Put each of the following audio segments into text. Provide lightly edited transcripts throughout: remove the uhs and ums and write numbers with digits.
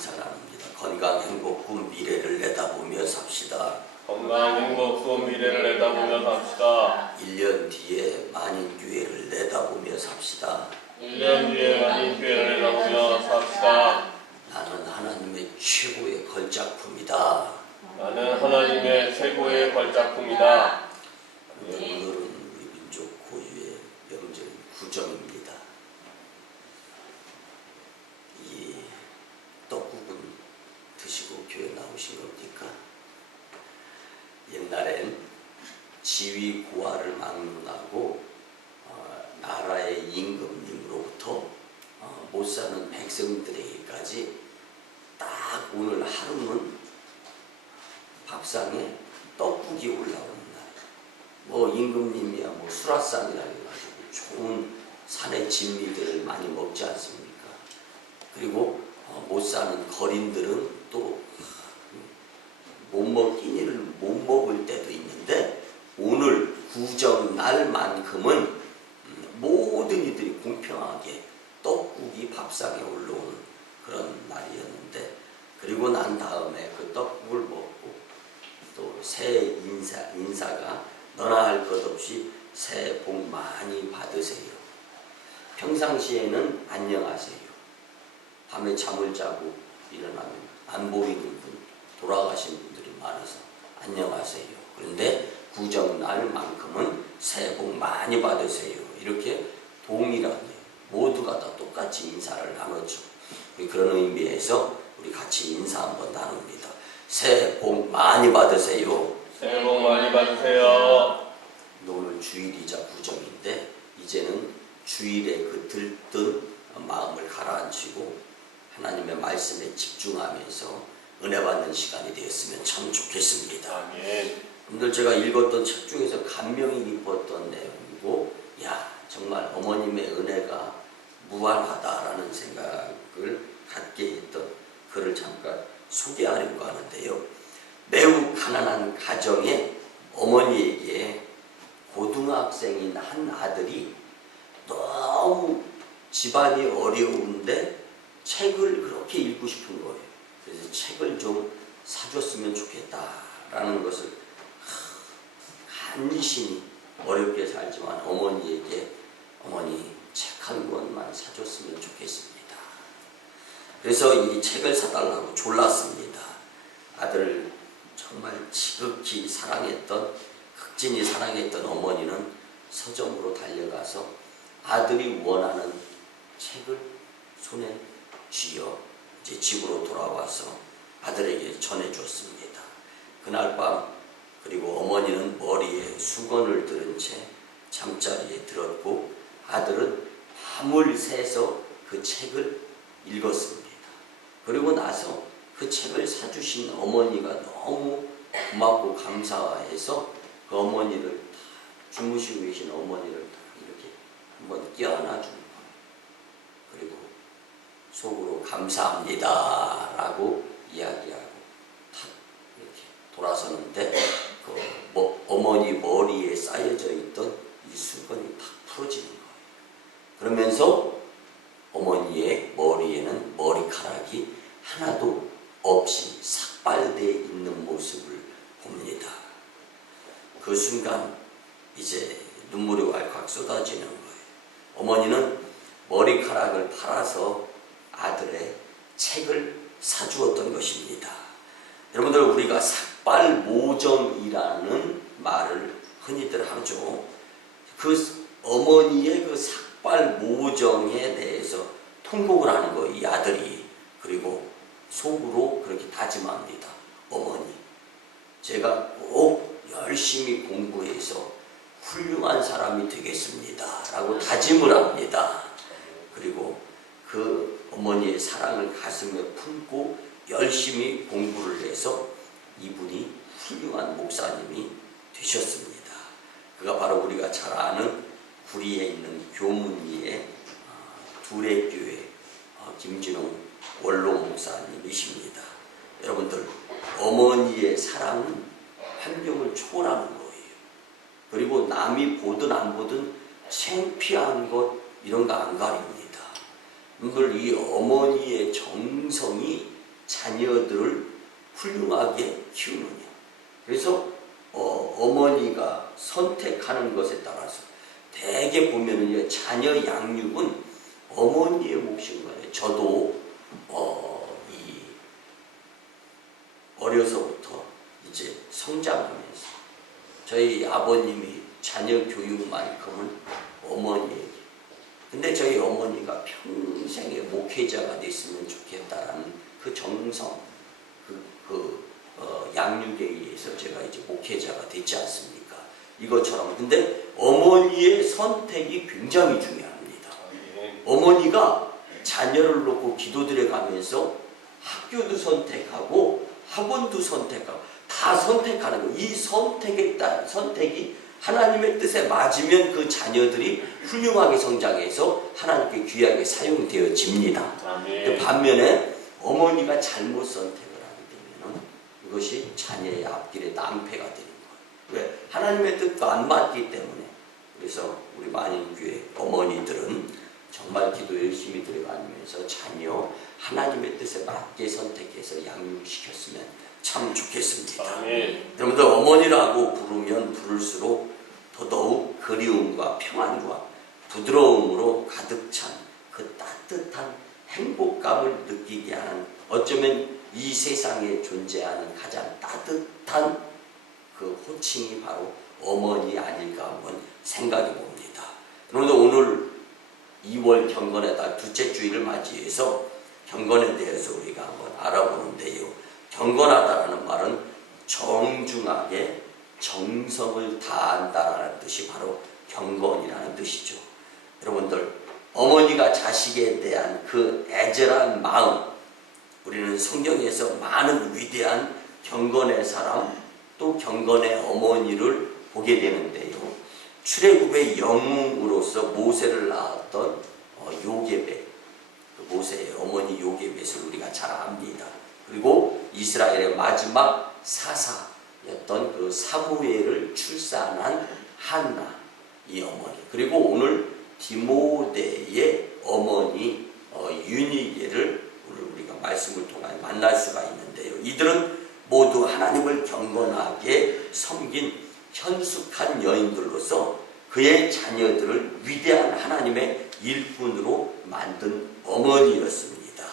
인사 나눕니다. 건강, 행복, 꿈, 미래를 내다보며 삽시다. 건강, 행복, 꿈, 미래를 내다보며 삽시다. 1년 뒤에 만인교회를 내다보며 삽시다. 1년 뒤에 만인교회를 내다보며 삽시다. 나는 하나님의 최고의 걸작품이다. 나는 하나님의 최고의 걸작품이다. 오늘은 우리 민족 고유의 명절 구정입니다. 이 떡국은 드시고 교회 나오신 겁니까? 옛날엔 지위 고하를 막론하고 나라의 임금님으로부터 못 사는 백성들에게까지 딱 오늘 하루는 밥상에 떡국이 올라오는 날. 뭐 임금님이야 뭐 수라상이라 해가지고 좋은 산의 진미들을 많이 먹지 않습니까? 그리고 못 사는 거린들은 또 못 먹기니를 못 먹을 때도 있는데 오늘 구정날만큼은 모든 이들이 공평하게 떡국이 밥상에 올라오는 그런 날이었는데, 그리고 난 다음에 그 떡국을 먹고 또 새해 인사가 너나 할 것 없이 새해 복 많이 받으세요. 평상시에는 안녕하세요. 밤에 잠을 자고 일어나면 안 보이는 분, 돌아가신 분들이 많아서 안녕하세요. 그런데 구정날만큼은 새해 복 많이 받으세요. 이렇게 동일하게 모두가 다 똑같이 인사를 나눴죠. 우리 그런 의미에서 우리 같이 인사 한번 나눕니다. 새해 복 많이 받으세요. 새해 복 많이 받으세요. 오늘 주일이자 구정인데 이제는 주일에 그 들뜬 마음을 가라앉히고 하나님의 말씀에 집중하면서 은혜 받는 시간이 되었으면 참 좋겠습니다. 아멘. 오늘 제가 읽었던 책 중에서 감명이 깊었던 내용이고, 정말 어머님의 은혜가 무한하다라는 생각을 갖게 했던 글을 잠깐 소개하려고 하는데요. 매우 가난한 가정의 어머니에게 고등학생인 한 아들이 너무 집안이 어려운데 책을 그렇게 읽고 싶은 거예요. 그래서 책을 좀 사줬으면 좋겠다라는 것을 간신히 어렵게 살지만 어머니에게 어머니 책 한 권만 사줬으면 좋겠습니다. 그래서 이 책을 사달라고 졸랐습니다. 아들을 정말 지극히 사랑했던, 극진히 사랑했던 어머니는 서점으로 달려가서 아들이 원하는 책을 손에 쥐어 이제 집으로 돌아와서 아들에게 전해줬습니다. 그날 밤, 그리고 어머니는 머리에 수건을 들은 채 잠자리에 들었고 아들은 밤을 새서 그 책을 읽었습니다. 그리고 나서 그 책을 사주신 어머니가 너무 고맙고 감사해서 그 어머니를 다, 주무시고 계신 어머니를 다 이렇게 한번 껴안아 주는 거예요. 그리고 속으로 감사합니다 라고 이야기하고 탁 이렇게 돌아서는데 그 어머니 머리에 쌓여져 있던 이 수건이 탁 풀어지는 거예요. 그러면서 어머니의 머리에는 머리카락이 하나도 없이 삭발되어 있는 모습을 봅니다. 그 순간 이제 눈물이 왈칵 쏟아지는 거예요. 어머니는 머리카락을 팔아서 아들의 책을 사주었던 것입니다. 여러분들, 우리가 삭발모정이라는 말을 흔히들 하죠. 그 어머니의 그 삭발모정에 대해서 통곡을 하는 거예요, 이 아들이. 그리고 속으로 그렇게 다짐합니다. 어머니, 제가 꼭 열심히 공부해서 훌륭한 사람이 되겠습니다 라고 다짐을 합니다. 그리고 그 어머니의 사랑을 가슴에 품고 열심히 공부를 해서 이분이 훌륭한 목사님이 되셨습니다. 그가 바로 우리가 잘 아는 구리에 있는 교문리의 두레교회 김진홍 원로 목사님이십니다. 여러분들, 어머니의 사랑은 환경을 초월하는 거예요. 그리고 남이 보든 안 보든 창피한 것 이런 거 안 가립니다. 이 어머니의 정성이 자녀들을 훌륭하게 키우느냐. 그래서 어머니가 선택하는 것에 따라서 대개 보면은요, 자녀 양육은 어머니의 몫인 거예요. 저도 어려서부터 이제 성장하면서 저희 아버님이 자녀 교육만큼은 어머니에게, 근데 저희 어머니가 평생의 목회자가 됐으면 좋겠다라는 그 정성, 양육에 의해서 제가 이제 목회자가 됐지 않습니까? 이것처럼. 근데 어머니의 선택이 굉장히 중요합니다. 어머니가 자녀를 놓고 기도드려 가면서 학교도 선택하고 학원도 선택하고 다 선택하는 거예요. 이 선택이 하나님의 뜻에 맞으면 그 자녀들이 훌륭하게 성장해서 하나님께 귀하게 사용되어집니다. 반면에 어머니가 잘못 선택을 하게 되면 이것이 자녀의 앞길에 낭패가 되는 거예요. 왜? 하나님의 뜻과 안 맞기 때문에. 그래서 우리 만인교회 어머니들은 정말 기도 열심히 들어가면서 자녀 하나님의 뜻에 맞게 선택해서 양육시켰으면 참 좋겠습니다. 여러분들 어머니라고 부르면 부를수록 더더욱 그리움과 평안과 부드러움으로 가득 찬 그 따뜻한 행복감을 느끼게 하는, 어쩌면 이 세상에 존재하는 가장 따뜻한 그 호칭이 바로 어머니 아닐까 한번 생각해 봅니다. 그런데 오늘 2월 경건의 달 둘째 주일을 맞이해서 경건에 대해서 우리가 한번 알아보는데요. 경건하다라는 말은 정중하게 정성을 다한다라는 뜻이 바로 경건이라는 뜻이죠. 여러분들, 어머니가 자식에 대한 그 애절한 마음, 우리는 성경에서 많은 위대한 경건의 사람, 또 경건의 어머니를 보게 되는데요. 출애굽의 영웅으로서 모세를 낳았던 요게벳, 모세의 어머니 요게벳을 우리가 잘 압니다. 그리고 이스라엘의 마지막 사사였던 그 사무엘을 출산한 한나, 이 어머니, 그리고 오늘 디모데의 어머니 유니게를 우리가 말씀을 통해 만날 수가 있는데요. 이들은 모두 하나님을 경건하게 섬긴 현숙한 여인들로서 그의 자녀들을 위대한 하나님의 일꾼으로 만든 어머니였습니다.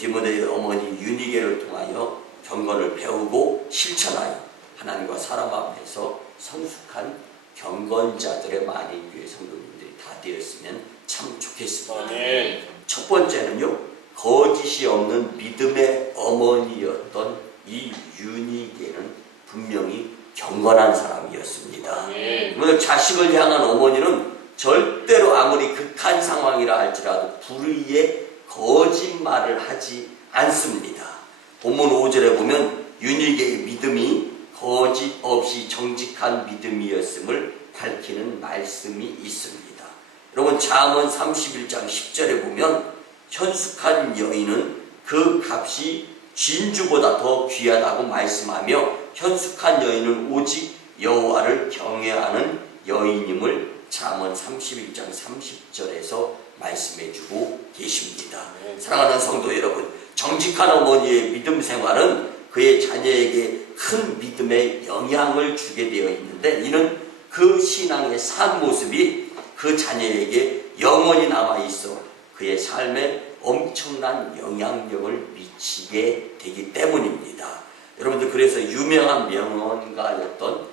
디모데의 어머니 유니게를 통하여 경건을 배우고 실천하여 하나님과 사람 앞에서 성숙한 경건자들의 만인교회 성도님들이 다 되었으면 참 좋겠습니다. 첫 번째는요, 거짓이 없는 믿음의 어머니였던 이 유니게는 분명히 경건한 사람이었습니다. 그런데 자식을 향한 어머니는 절대로 아무리 극한 상황이라 할지라도 불의의 거짓말을 하지 않습니다. 본문 5절에 보면 유니게의 믿음이 거짓 없이 정직한 믿음이었음을 밝히는 말씀이 있습니다. 여러분, 잠언 31장 10절에 보면 현숙한 여인은 그 값이 진주보다 더 귀하다고 말씀하며 현숙한 여인은 오직 여호와를 경외하는 여인임을 잠언 31장 30절에서 말씀해주고 계십니다. 사랑하는 성도 여러분, 정직한 어머니의 믿음 생활은 그의 자녀에게 큰 믿음의 영향을 주게 되어 있는데, 이는 그 신앙의 산 모습이 그 자녀에게 영원히 남아있어 그의 삶에 엄청난 영향력을 미치게 되기 때문입니다. 여러분들, 그래서 유명한 명언가였던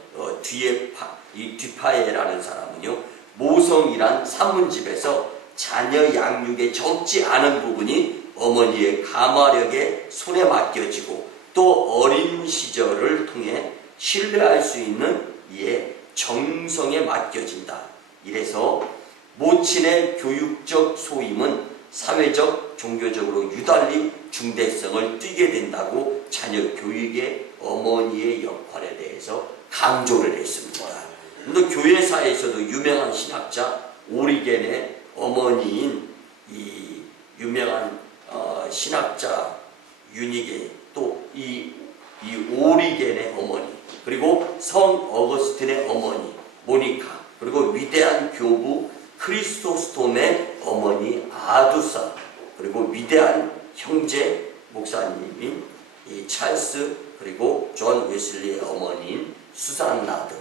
뒤파에라는 사람은요, 모성이란 산문집에서 자녀 양육에 적지 않은 부분이 어머니의 가마력에 손에 맡겨지고 또 어린 시절을 통해 신뢰할 수 있는 이의 정성에 맡겨진다. 이래서 모친의 교육적 소임은 사회적, 종교적으로 유달리 중대성을 띠게 된다고 자녀 교육의 어머니의 역할에 대해서 강조를 했습니다. 그런데 교회사에서도 유명한 신학자 오리겐의 어머니인 이 유명한 신학자 유니게, 또 이 오리겐의 어머니, 그리고 성 어거스틴의 어머니 모니카, 그리고 위대한 교부 크리스토스톰의 어머니 아두사, 그리고 위대한 형제 목사님인 이 찰스 그리고 존 웨슬리의 어머니인 수산나 등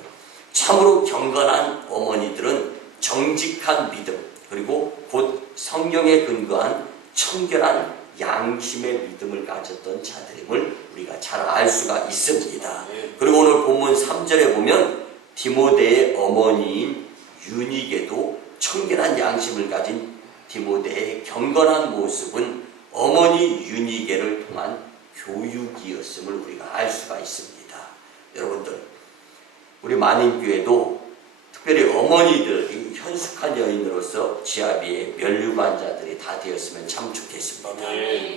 참으로 경건한 어머니들은 정직한 믿음 그리고 곧 성경에 근거한 청결한 양심의 믿음을 가졌던 자들임을 우리가 잘 알 수가 있습니다. 그리고 오늘 본문 3절에 보면 디모데의 어머니인 유니게도 청결한 양심을 가진 디모데의 경건한 모습은 어머니 유니게를 통한 교육이었음을 우리가 알 수가 있습니다. 여러분들, 우리 만인교회도 특별히 어머니들이 현숙한 여인으로서 지아비의 면류관자들이 다 되었으면 참 좋겠습니다.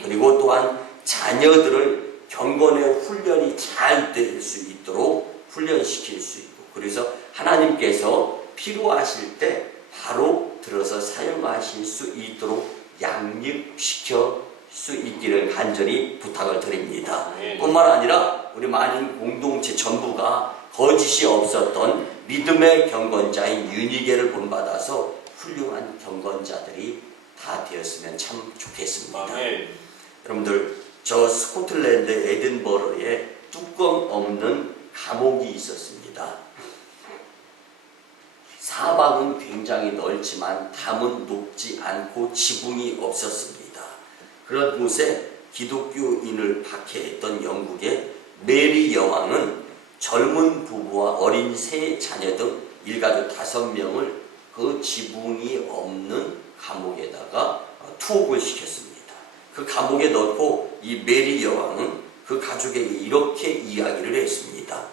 그리고 또한 자녀들을 경건의 훈련이 잘 될 수 있도록 훈련시킬 수 있고, 그래서 하나님께서 필요하실 때 바로 들어서 사용하실 수 있도록 양육시켜 수 있기를 간절히 부탁을 드립니다. 뿐만 아니라 우리 만인 공동체 전부가 거짓이 없었던 믿음의 경건자인 유니게를 본받아서 훌륭한 경건자들이 다 되었으면 참 좋겠습니다. 여러분들, 저 스코틀랜드 에든버러에 뚜껑 없는 감옥이 있었습니다. 사방은 굉장히 넓지만 담은 높지 않고 지붕이 없었습니다. 그런 곳에 기독교인을 박해했던 영국의 메리 여왕은 젊은 부부와 어린 세 자녀 등 일가족 5명을 그 지붕이 없는 감옥에다가 투옥을 시켰습니다. 그 감옥에 넣고 이 메리 여왕은 그 가족에게 이렇게 이야기를 했습니다.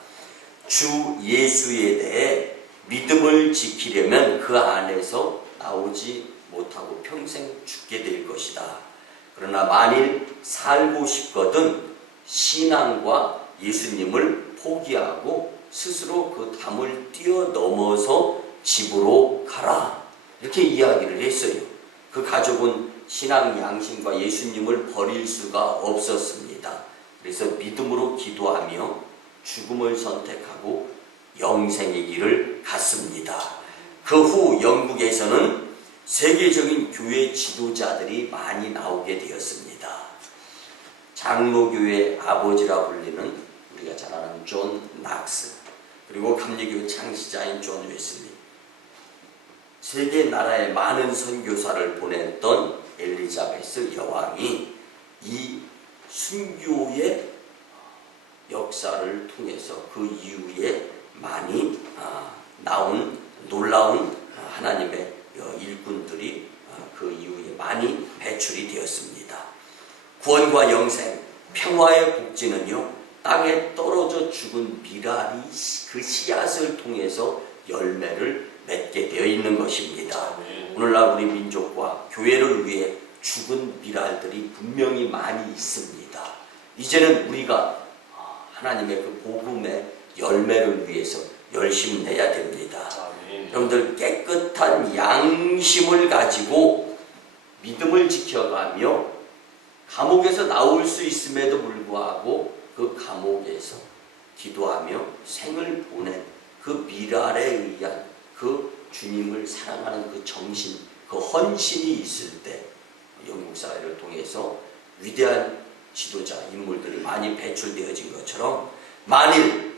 주 예수에 대해 믿음을 지키려면 그 안에서 나오지 못하고 평생 죽게 될 것이다. 그러나 만일 살고 싶거든 신앙과 예수님을 포기하고 스스로 그 담을 뛰어넘어서 집으로 가라. 이렇게 이야기를 했어요. 그 가족은 신앙 양심과 예수님을 버릴 수가 없었습니다. 그래서 믿음으로 기도하며 죽음을 선택하고 영생의 길을 갔습니다. 그 후 영국에서는 세계적인 교회 지도자들이 많이 나오게 되었습니다. 장로교회 아버지라 불리는 우리가 잘 아는 존 낙스, 그리고 감리교 창시자인 존 웨슬리, 세계 나라에 많은 선교사를 보냈던 엘리자베스 여왕이 이 순교의 역사를 통해서 그 이후에 많이 나온 놀라운 하나님의 일꾼들이 그 이후에 많이 배출이 되었습니다. 구원과 영생, 평화의 복지는요, 땅에 떨어져 죽은 미랄이 그 씨앗을 통해서 열매를 맺게 되어 있는 것입니다. 오늘날 우리 민족과 교회를 위해 죽은 미랄들이 분명히 많이 있습니다. 이제는 우리가 하나님의 그 복음의 열매를 위해서 열심히 내야 됩니다. 여러분들, 깨끗한 양심을 가지고 믿음을 지켜가며 감옥에서 나올 수 있음에도 불구하고 그 감옥에서 기도하며 생을 보낸 그 미랄에 의한 그 주님을 사랑하는 그 정신, 그 헌신이 있을 때 영국 사회를 통해서 위대한 지도자 인물들이 많이 배출되어진 것처럼, 만일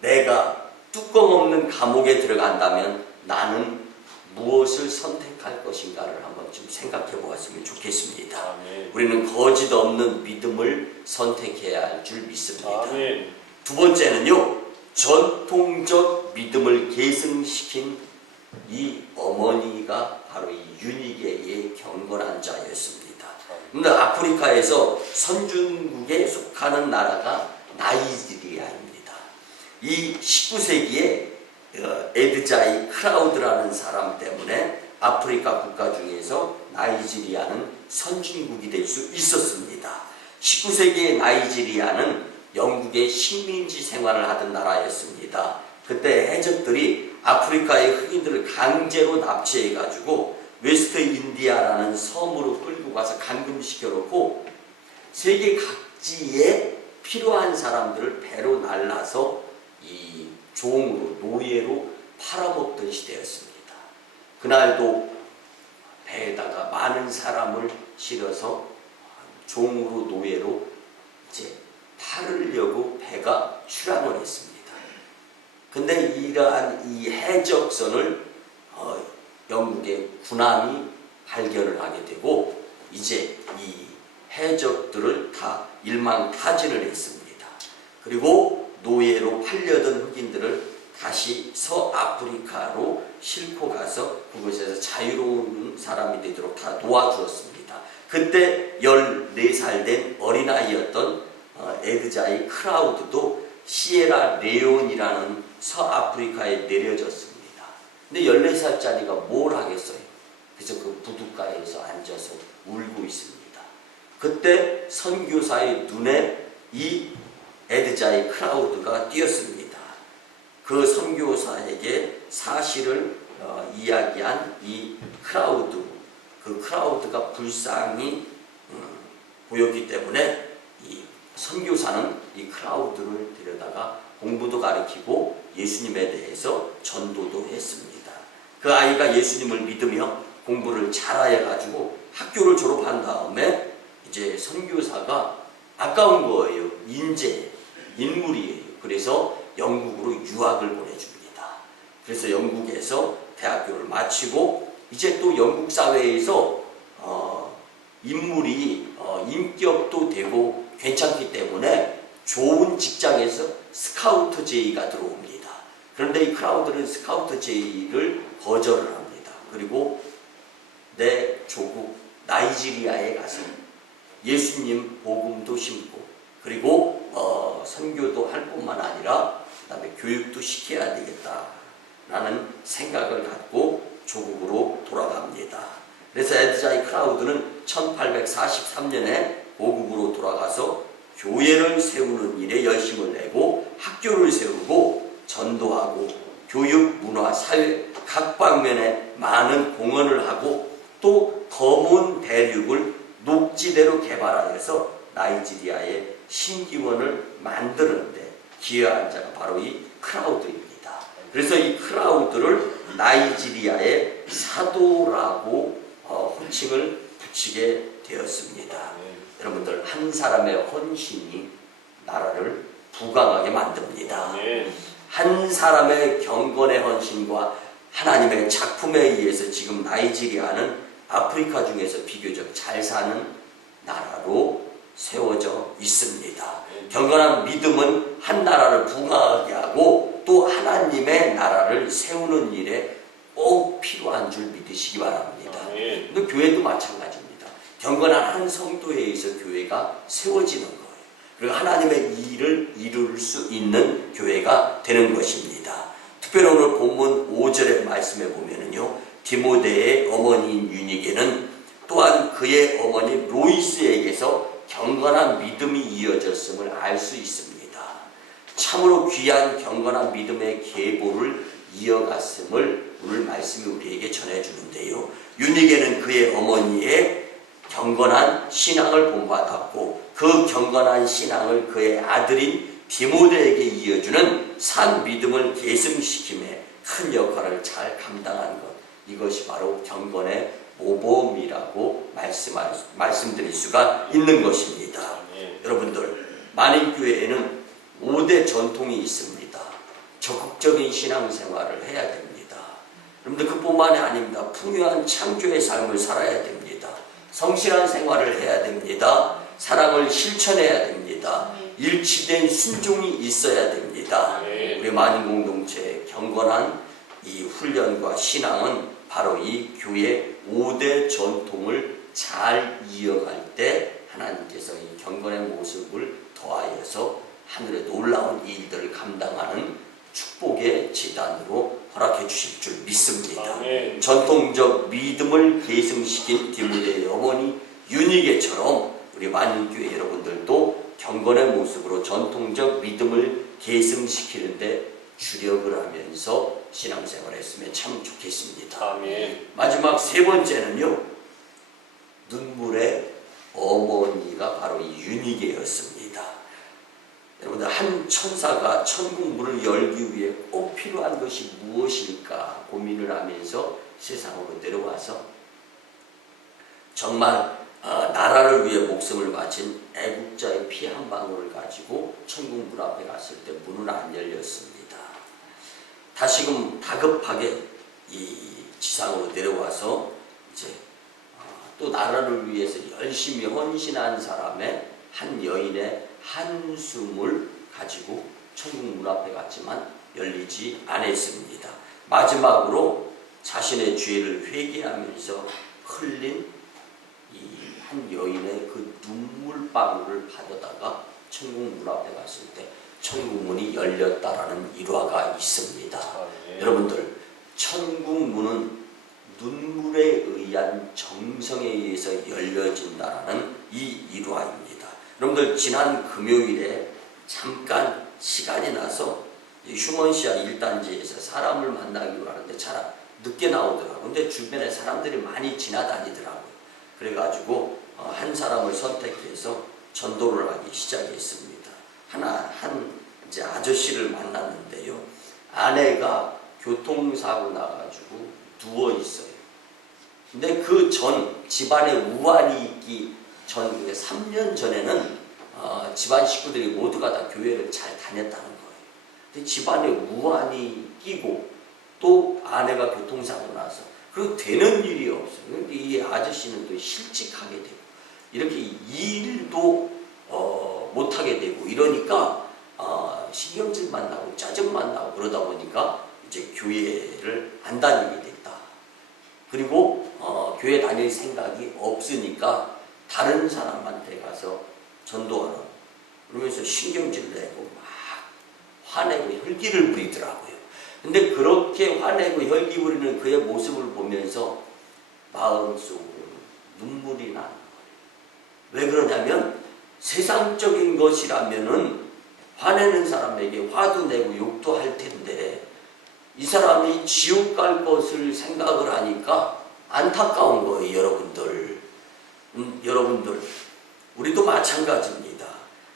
내가 뚜껑 없는 감옥에 들어간다면 나는 무엇을 선택할 것인가를 한번 좀 생각해 보았으면 좋겠습니다. 우리는 거짓 없는 믿음을 선택해야 할 줄 믿습니다. 두 번째는요, 전통적 믿음을 계승시킨 이 어머니가 바로 이 유니게의 경건한 자였습니다. 그런데 아프리카에서 선진국에 속하는 나라가 나이지리아입니다. 이 19세기에 에드자이 크라우드라는 사람 때문에 아프리카 국가 중에서 나이지리아는 선진국이 될 수 있었습니다. 19세기의 나이지리아는 영국의 식민지 생활을 하던 나라였습니다. 그때 해적들이 아프리카의 흑인들을 강제로 납치해가지고 웨스트 인디아라는 섬으로 끌고 가서 감금시켜 놓고 세계 각지에 필요한 사람들을 배로 날라서 이 종으로, 노예로 팔아먹던 시대였습니다. 그날도 배에다가 많은 사람을 실어서 종으로 노예로 이제 팔으려고 배가 출항을 했습니다. 근데 이러한 이 해적선을 영국의 군함이 발견을 하게 되고 이제 이 해적들을 다 일망타진을 했습니다. 그리고 노예로 팔려던 흑인들을 다시 서아프리카로 싣고 가서 그곳에서 자유로운 사람이 되도록 다 도와주었습니다. 그때 14살 된 어린아이였던 에드자이 크라우드도 시에라레온이라는 서아프리카에 내려졌습니다. 근데 14살짜리가 뭘 하겠어요? 그래서 그 부둣가에서 앉아서 울고 있습니다. 그때 선교사의 눈에 이 에드자이 크라우드가 띄었습니다. 그 선교사에게 사실을 이야기한 이 크라우드, 그 크라우드가 불쌍히 보였기 때문에 이 선교사는 이 크라우드를 데려다가 공부도 가르치고 예수님에 대해서 전도도 했습니다. 그 아이가 예수님을 믿으며 공부를 잘해 가지고 학교를 졸업한 다음에 이제 선교사가 아까운 거예요. 인물이에요. 그래서 영국으로 유학을 보내줍니다. 그래서 영국에서 대학교를 마치고 이제 또 영국 사회에서 인물이 인격도 되고 괜찮기 때문에 좋은 직장에서 스카우트 제의가 들어옵니다. 그런데 이 크라우드는 스카우트 제의를 거절을 합니다. 그리고 내 조국 나이지리아에 가서 예수님 복음도 심고 그리고 선교도 할 뿐만 아니라 그다음에 교육도 시켜야 되겠다라는 생각을 갖고 조국으로 돌아갑니다. 그래서 에드자이 크라우드는 1843년에 고국으로 돌아가서 교회를 세우는 일에 열심을 내고 학교를 세우고 전도하고 교육, 문화, 사회 각 방면에 많은 공헌을 하고 또 검은 대륙을 녹지대로 개발하여서 나이지리아의 신기원을 만드는데 기여한 자가 바로 이 크라우드입니다. 그래서 이 크라우드를 나이지리아의 사도라고 호칭을 붙이게 되었습니다. 여러분들, 한 사람의 헌신이 나라를 부강하게 만듭니다. 한 사람의 경건의 헌신과 하나님의 작품에 의해서 지금 나이지리아는 아프리카 중에서 비교적 잘 사는 나라로 세워져 있습니다. 경건한 믿음은 한 나라를 부강하게 하고 또 하나님의 나라를 세우는 일에 꼭 필요한 줄 믿으시기 바랍니다. 근데 교회도 마찬가지입니다. 경건한 한 성도에 의해서 교회가 세워지는 거예요. 그리고 하나님의 일을 이룰 수 있는 교회가 되는 것입니다. 특별히 오늘 본문 5절의 말씀에 보면은요, 디모데의 어머니인 유니게는 또한 그의 어머니 로이스에게서 경건한 믿음이 이어졌음을 알 수 있습니다. 참으로 귀한 경건한 믿음의 계보를 이어갔음을 오늘 말씀이 우리에게 전해주는데요. 유니게는 그의 어머니의 경건한 신앙을 본받았고 그 경건한 신앙을 그의 아들인 디모데에게 이어주는 산 믿음을 계승시킴에 큰 역할을 잘 감당한 것, 이것이 바로 경건의 모범이라고 말씀드릴 수가 있는 것입니다. 여러분들, 만인교회에는 5대 전통이 있습니다. 적극적인 신앙생활을 해야 됩니다. 여러분들, 그뿐만이 아닙니다. 풍요한 창조의 삶을 살아야 됩니다. 성실한 생활을 해야 됩니다. 사랑을 실천해야 됩니다. 일치된 순종이 있어야 됩니다. 우리 만인공동체의 경건한 이 훈련과 신앙은 바로 이 교회 5대 전통을 잘 이어갈 때 하나님께서 이 경건의 모습을 더하여서 하늘의 놀라운 일들을 감당하는 축복의 제단으로 허락해 주실 줄 믿습니다. 전통적 믿음을 계승시킨 디모데의 어머니 유니게처럼 우리 만인교회 여러분들도 경건의 모습으로 전통적 믿음을 계승시키는데 주력을 하면서 신앙생활을 했으면 참 좋겠습니다. 아멘. 마지막 세 번째는요, 눈물의 어머니가 바로 이 유니게였습니다. 여러분들, 한 천사가 천국 문을 열기 위해 꼭 필요한 것이 무엇일까 고민을 하면서 세상으로 내려와서 정말 나라를 위해 목숨을 바친 애국자의 피 한 방울을 가지고 천국 문 앞에 갔을 때 문은 안 열렸습니다. 다시금 다급하게 이 지상으로 내려와서 이제 또 나라를 위해서 열심히 헌신한 사람의 한 여인의 한숨을 가지고 천국 문 앞에 갔지만 열리지 않았습니다. 마지막으로 자신의 죄를 회개하면서 흘린 이 한 여인의 그 눈물방울을 받아다가 천국 문 앞에 갔을 때 천국 문이 열렸다라는 일화가 있습니다. 여러분들, 천국 문은 눈물에 의한 정성에 의해서 열려진다는 이 일화입니다. 여러분들, 지난 금요일에 잠깐 시간이 나서 휴먼시아 1단지에서 사람을 만나기로 하는데 잘 늦게 나오더라고요. 근데 주변에 사람들이 많이 지나다니더라고요. 그래가지고 한 사람을 선택해서 전도를 하기 시작했습니다. 한 이제 아저씨를 만났는데요. 아내가 교통사고 나가지고 누워 있어요. 근데 그 전 집안에 우환이 있기 전 3년 전에는 집안 식구들이 모두가 다 교회를 잘 다녔다는 거예요. 근데 집안에 우환이 끼고 또 아내가 교통사고 나서 그 되는 일이 없어요. 근데 이 아저씨는 또 실직하게 되고 이렇게 일도 못하게 되고 이러니까 신경질만 나고 짜증만 나고 그러다 보니까 이제 교회를 안 다니게 됐다. 그리고 교회 다닐 생각이 없으니까 다른 사람한테 가서 전도하라. 그러면서 신경질 내고 막 화내고 혈기를 부리더라고요. 근데 그렇게 화내고 혈기 부리는 그의 모습을 보면서 마음속으로 눈물이 나는 거예요. 왜 그러냐면 세상적인 것이라면은 화내는 사람에게 화도 내고 욕도 할 텐데 이 사람이 지옥 갈 것을 생각을 하니까 안타까운 거예요. 여러분들 우리도 마찬가지입니다.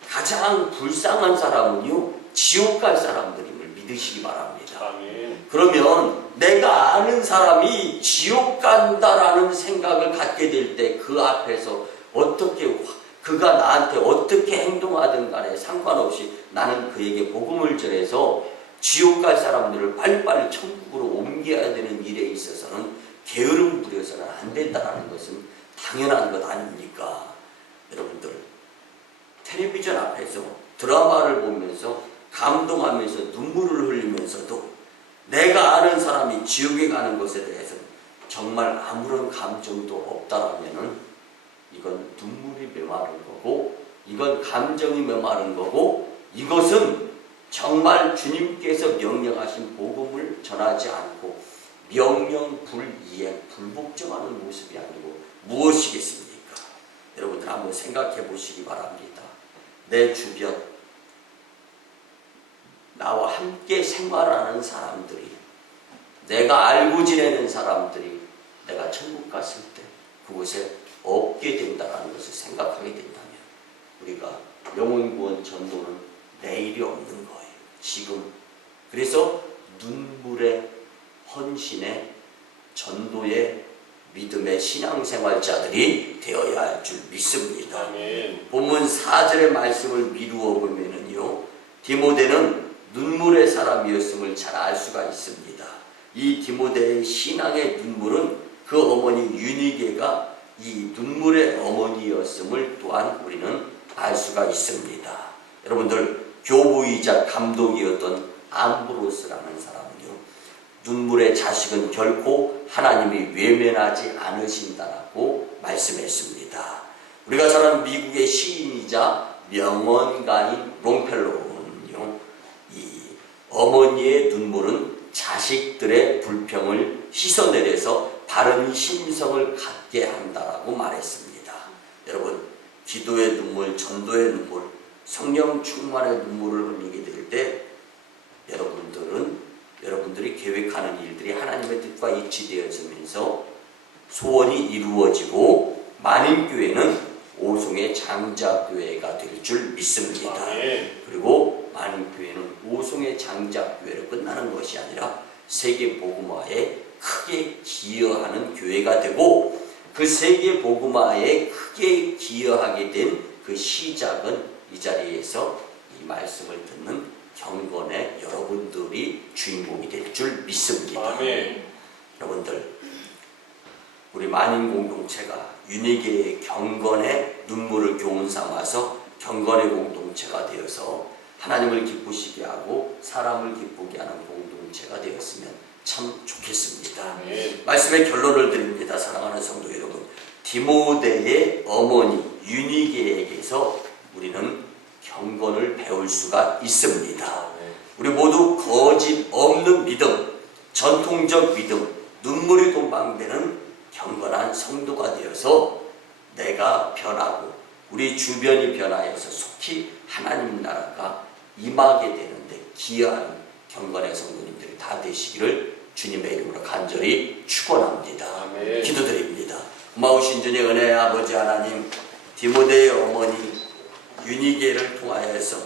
가장 불쌍한 사람은요 지옥 갈 사람들임을 믿으시기 바랍니다. 아멘. 그러면 내가 아는 사람이 지옥 간다라는 생각을 갖게 될 때 그 앞에서 어떻게 그가 나한테 어떻게 행동하든 간에 상관없이 나는 그에게 복음을 전해서 지옥 갈 사람들을 빨리빨리 천국으로 옮겨야 되는 일에 있어서는 게으름 부려서는 안 된다는 것은 당연한 것 아닙니까? 여러분들, 텔레비전 앞에서 드라마를 보면서 감동하면서 눈물을 흘리면서도 내가 아는 사람이 지옥에 가는 것에 대해서는 정말 아무런 감정도 없다라면은 이건 눈물이 메마른 거고 이건 감정이 메마른 거고 이것은 정말 주님께서 명령하신 복음을 전하지 않고 명령 불이행 불복종하는 모습이 아니고 무엇이겠습니까? 여러분들 한번 생각해 보시기 바랍니다. 내 주변 나와 함께 생활하는 사람들이 내가 알고 지내는 사람들이 내가 천국 갔을 때 그곳에 없게 된다는 것을 생각하게 된다면 우리가 영혼구원 전도는 내일이 없는 거예요. 지금. 그래서 눈물의 헌신의 전도의 믿음의 신앙생활자들이 되어야 할 줄 믿습니다. 아멘. 본문 4절의 말씀을 미루어 보면은요, 디모데는 눈물의 사람이었음을 잘 알 수가 있습니다. 이 디모데의 신앙의 눈물은 그 어머니 유니게가 이 눈물의 어머니였음을 또한 우리는 알 수가 있습니다. 여러분들, 교부이자 감독이었던 암브로스라는 사람은요, 눈물의 자식은 결코 하나님이 외면하지 않으신다라고 말씀했습니다. 우리가 잘 아는 미국의 시인이자 명언가인 롱펠로우는요, 이 어머니의 눈물은 자식들의 불평을 씻어내려서 바른 심성을 갖게 한다라고 말했습니다. 여러분, 기도의 눈물, 전도의 눈물, 성령 충만의 눈물을 흘리게 될 때 여러분들이 계획하는 일들이 하나님의 뜻과 일치되어지면서 소원이 이루어지고 만인교회는 오송의 장자교회가 될 줄 믿습니다. 그리고 만인교회는 오송의 장자교회로 끝나는 것이 아니라 세계 복음화에 크게 기여하는 교회가 되고 그 그 세계 복음화에 크게 기여하게 된 그 시작은 이 자리에서 이 말씀을 듣는 경건의 여러분들이 주인공이 될 줄 믿습니다. 아멘. 여러분들, 우리 만인 공동체가 윤희계의 경건의 눈물을 교훈 삼아서 경건의 공동체가 되어서 하나님을 기쁘시게 하고 사람을 기쁘게 하는 공동체가 되었으면 참 좋겠습니다. 아멘. 말씀의 결론을 드립니다. 사랑하는 성도 여러분, 디모데의 어머니 윤희계에게서 우리는 경건을 배울 수가 있습니다. 아멘. 우리 모두 거짓 없는 믿음, 전통적 믿음, 눈물이 동방되는 경건한 성도가 되어서 내가 변하고 우리 주변이 변하여서 속히 하나님 나라가 임하게 되는데 기여하는 경건의 성도님들이 다 되시기를 주님의 이름으로 간절히 축원합니다. 아멘. 기도드립니다. 고마우신 주의 은혜의 아버지 하나님, 디모데의 어머니 윤희계를 통하여서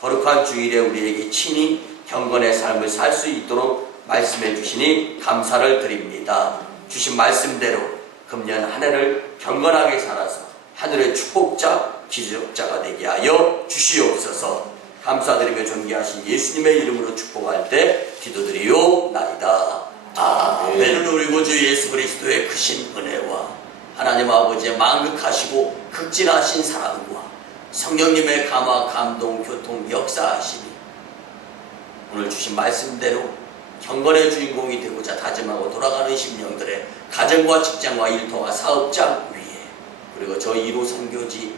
거룩한 주일에 우리에게 친히 경건의 삶을 살 수 있도록 말씀해 주시니 감사를 드립니다. 주신 말씀대로 금년 한 해를 경건하게 살아서 하늘의 축복자, 기적자가 되게 하여 주시옵소서. 감사드리며 존귀하신 예수님의 이름으로 축복할 때 기도드리오나이다. 아멘. 우리 구주 예수 그리스도의 크신 은혜와 하나님 아버지의 만극하시고 극진하신 사랑과 성령님의 감화, 감동, 교통, 역사하심이 오늘 주신 말씀대로 경건의 주인공이 되고자 다짐하고 돌아가는 심령들의 가정과 직장과 일터와 사업장 위에, 그리고 저 1호 선교지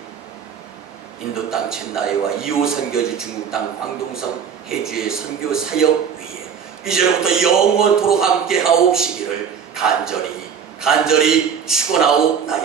인도 땅 첸나이와 2호 선교지 중국 땅 광동성 해주의 선교 사역 위에 이제부터 영원토록 함께 하옵시기를 간절히 축원하옵나이다.